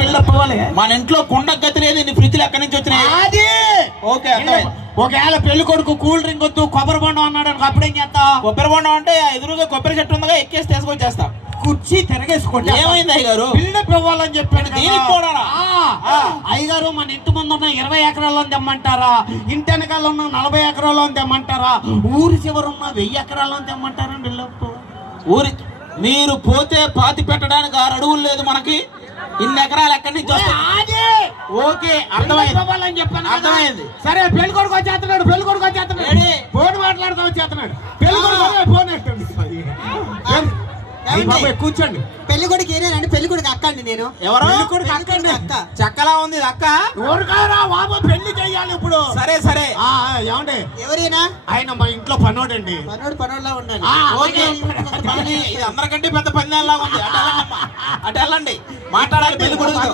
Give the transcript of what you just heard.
Buildup అవ్వాలి. మన ఇంట్లో కుండ గతి లేదు, నీ ఫ్రిడ్జ్ ఎక్కడి నుంచి వచ్చినాయి? అది ఓకే, ఒకవేళ పెళ్లి కొడుకు కూల్ డ్రింక్ వద్దు కొబ్బరి బొండం అన్నాడు అనుకో, అప్పుడేం చేస్తావు? కొబ్బరి బొండం అంటే ఎదురుగా కొబ్బరి చెట్టు ఉందిగా, ఎక్కేసి తీసుకొచ్చేస్తా. కుర్చీ తిరగేసుకోండి. ఏమైంది అయ్యగారు? బిల్డప్ ఇవ్వాలని చెప్పాను. దీనికి కూడా అయ్యగారు మన ఇంటి ముందు ఉన్న 20 ఎకరాల్లో తెమ్మంటారా, ఇంటి వెనకాల ఉన్న 40 ఎకరాల్లో తెమ్మంటారా, ఊరి చివరి ఉన్న 1000 ఎకరాల్లో తెమ్మంటారా? బిల్డప్ ఊరి మీరు పోతే పాతి పెట్టడానికి 6 అడుగులు లేదు మనకి. ఇన్ని ఎకరాలు ఎక్కడి నుంచి వస్తాయి? ఓకే, అర్థమైంది చెప్పాను, అర్థమైంది. సరే పెళ్లి కొడుకు వచ్చేస్తున్నాడు, పెళ్లి కొడుకు వచ్చేస్తున్నాడు, ఫోన్ మాట్లాడుతూ వచ్చేస్తున్నాడు. పెళ్లి కొడుకు ఫోన్ ఎట్టండి కూర్చోండి. పెళ్లి కొడుకు ఏనేనండి? పెళ్లి కొడుకు అక్క అండి. నేను ఎవరు? పెళ్లి కొడుకు అక్క అండి. అక్క చక్కలా ఉంది అక్క. ఊరుకారా బాబు, పెళ్లి చెయ్యాలి ఇప్పుడు. సరే సరే, ఏమండి ఎవరైనా? ఆయన మా ఇంట్లో పనోడండి. పనోడులా ఉండండి. ఓకే, ఇది అందరికంటే పెద్ద పందాల్లా ఉంది. అటు వెళ్ళండి, మాట్లాడాలి పెళ్లి కొడుకు.